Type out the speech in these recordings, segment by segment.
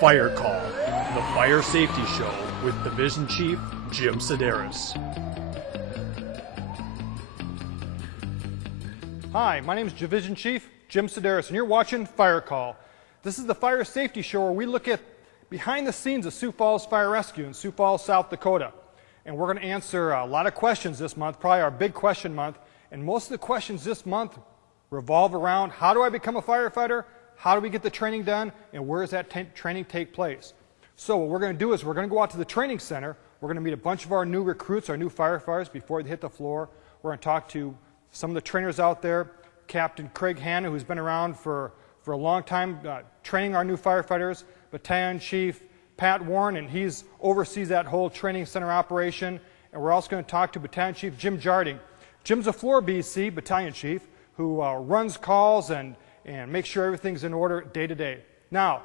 Firecall, the fire safety show with Division Chief Jim Sedaris. Hi, my name is Division Chief Jim Sedaris, and you're watching Firecall. This is the fire safety show where we look at behind the scenes of Sioux Falls Fire Rescue in Sioux Falls, South Dakota. And we're going to answer a lot of questions this month, probably our big question month. And most of the questions this month revolve around how do I become a firefighter? How do we get the training done, and where does that training take place? So what we're going to do is we're going to go out to the training center. We're going to meet a bunch of our new recruits, our new firefighters, before they hit the floor. We're going to talk to some of the trainers out there, Captain Craig Hanna, who's been around for a long time training our new firefighters, Battalion Chief Pat Warren, and he oversees that whole training center operation. And we're also going to talk to Battalion Chief Jim Jarding. Jim's a floor BC Battalion Chief who runs calls and make sure everything's in order day to day. Now,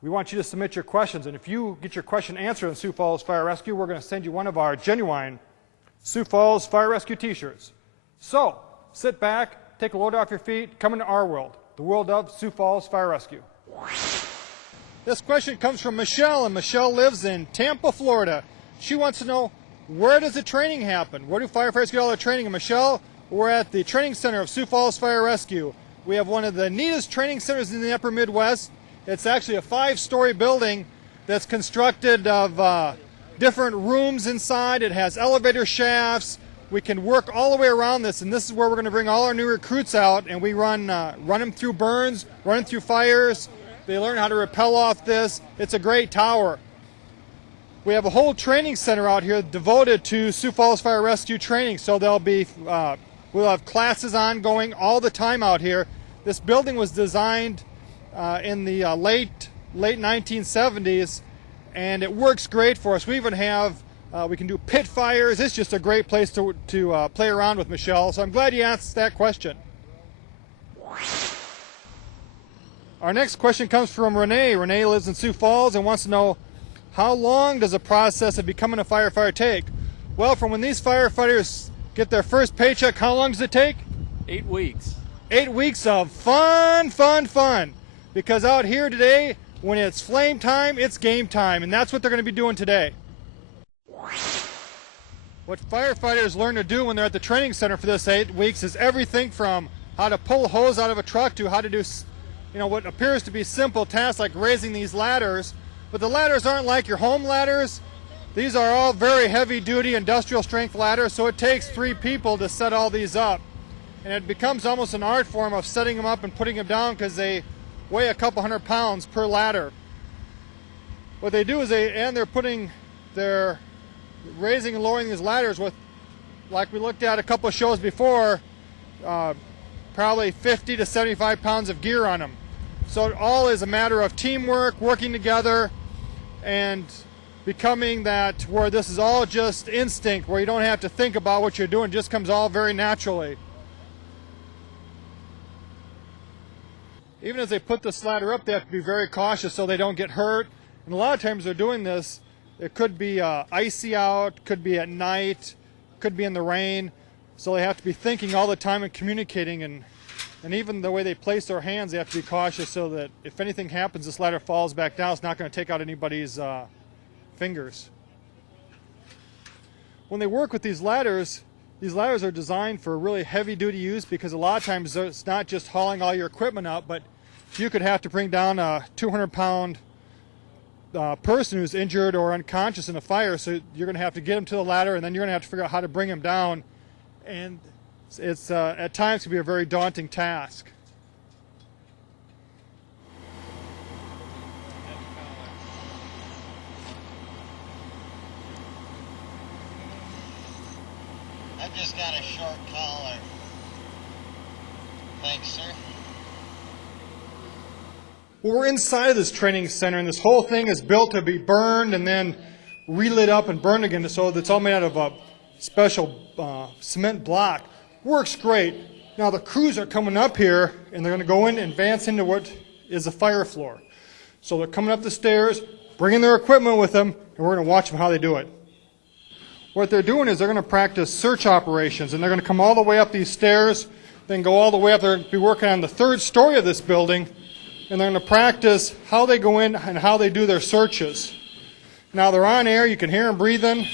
we want you to submit your questions, and if you get your question answered in Sioux Falls Fire Rescue, we're going to send you one of our genuine Sioux Falls Fire Rescue t-shirts. So, sit back, take a load off your feet, come into our world, the world of Sioux Falls Fire Rescue. This question comes from Michelle, and Michelle lives in Tampa, Florida. She wants to know, where does the training happen? Where do firefighters get all their training? And Michelle, we're at the training center of Sioux Falls Fire Rescue. We have one of the neatest training centers in the upper Midwest. It's actually a 5-story building that's constructed of different rooms inside. It has elevator shafts. We can work all the way around this, and this is where we're going to bring all our new recruits out, and we run them through burns, run them through fires. They learn how to rappel off this. It's a great tower. We have a whole training center out here devoted to Sioux Falls Fire Rescue training, so we'll have classes ongoing all the time out here. This building was designed in the late 1970s, and it works great for us. We even have, we can do pit fires. It's just a great place to play around with, Michelle. So I'm glad you asked that question. Our next question comes from Renee. Renee lives in Sioux Falls and wants to know, how long does the process of becoming a firefighter take? Well, from when these firefighters get their first paycheck, how long does it take? 8 weeks. 8 weeks of fun, fun, fun. Because out here today, when it's flame time, it's game time. And that's what they're going to be doing today. What firefighters learn to do when they're at the training center for this 8 weeks is everything from how to pull a hose out of a truck to how to do, what appears to be simple tasks like raising these ladders. But the ladders aren't like your home ladders. These are all very heavy-duty industrial strength ladders, so it takes 3 people to set all these up. And it becomes almost an art form of setting them up and putting them down because they weigh a couple hundred pounds per ladder. What they do is they're raising and lowering these ladders with, like we looked at a couple of shows before, probably 50 to 75 pounds of gear on them. So it all is a matter of teamwork, working together, and becoming that where this is all just instinct, where you don't have to think about what you're doing, it just comes all very naturally. Even as they put this ladder up, they have to be very cautious so they don't get hurt. And a lot of times they're doing this, it could be icy out, could be at night, could be in the rain. So they have to be thinking all the time and communicating. And even the way they place their hands, they have to be cautious so that if anything happens, this ladder falls back down, it's not going to take out anybody's fingers. When they work with these ladders are designed for really heavy-duty use because a lot of times it's not just hauling all your equipment up, but you could have to bring down a 200-pound person who's injured or unconscious in a fire, so you're going to have to get them to the ladder, and then you're going to have to figure out how to bring them down. And it's at times can be a very daunting task. I've just got a short collar. Thanks, sir. Well, we're inside of this training center, and this whole thing is built to be burned and then relit up and burned again. So it's all made out of a special cement block. Works great. Now the crews are coming up here, and they're going to go in and advance into what is the fire floor. So they're coming up the stairs, bringing their equipment with them, and we're going to watch them how they do it. What they're doing is they're going to practice search operations, and they're going to come all the way up these stairs, then go all the way up. They're going to be working on the third story of this building, and they're going to practice how they go in and how they do their searches. Now they're on air, you can hear them breathing.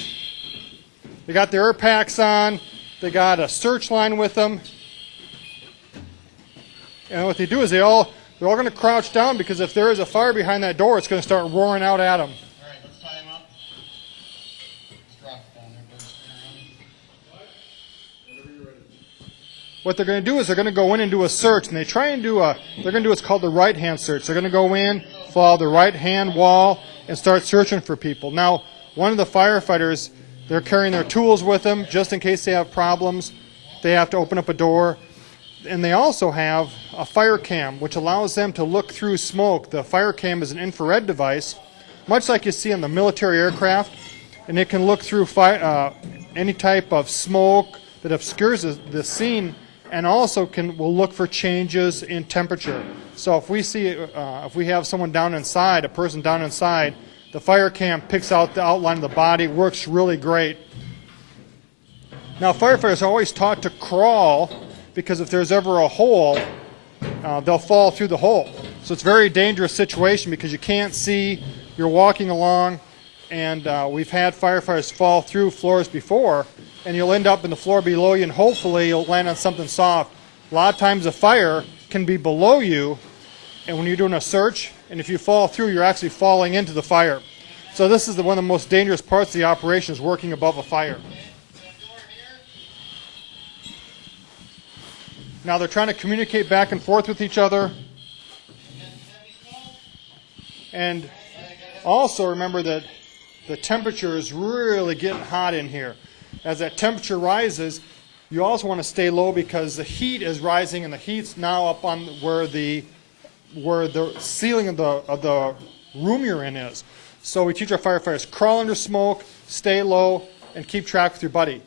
They got their air packs on, they got a search line with them. And what they do is they're all going to crouch down, because if there is a fire behind that door, it's going to start roaring out at them. All right, let's tie him up. Let's drop it down there, boys. What they're going to do is they're going to go in and do a search, and they try and do what's called the right-hand search. They're going to go in, follow the right-hand wall, and start searching for people. Now, one of the firefighters, they're carrying their tools with them just in case they have problems. They have to open up a door. And they also have a fire cam, which allows them to look through smoke. The fire cam is an infrared device, much like you see on the military aircraft, and it can look through any type of smoke that obscures the scene, and also will look for changes in temperature. So if we have someone down inside, a person down inside, the fire cam picks out the outline of the body, works really great. Now firefighters are always taught to crawl, because if there's ever a hole, they'll fall through the hole. So it's a very dangerous situation because you can't see, you're walking along, and we've had firefighters fall through floors before, and you'll end up in the floor below you, and hopefully you'll land on something soft. A lot of times a fire can be below you, and when you're doing a search, and if you fall through, you're actually falling into the fire. So this is one of the most dangerous parts of the operation, is working above a fire. Now they're trying to communicate back and forth with each other. And also remember that the temperature is really getting hot in here. As that temperature rises, you also want to stay low because the heat is rising, and the heat's now up on where the ceiling of the room you're in is. So we teach our firefighters, crawl under smoke, stay low, and keep track with your buddy.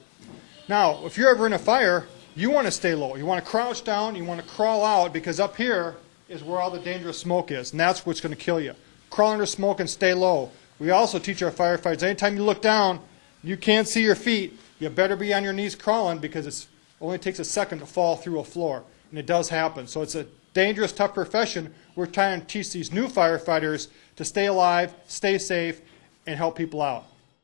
Now, if you're ever in a fire, you want to stay low. You want to crouch down, you want to crawl out, because up here is where all the dangerous smoke is, and that's what's going to kill you. Crawl under smoke and stay low. We also teach our firefighters, anytime you look down, you can't see your feet, you better be on your knees crawling, because it only takes a second to fall through a floor, and it does happen. So it's a dangerous, tough profession. We're trying to teach these new firefighters to stay alive, stay safe, and help people out.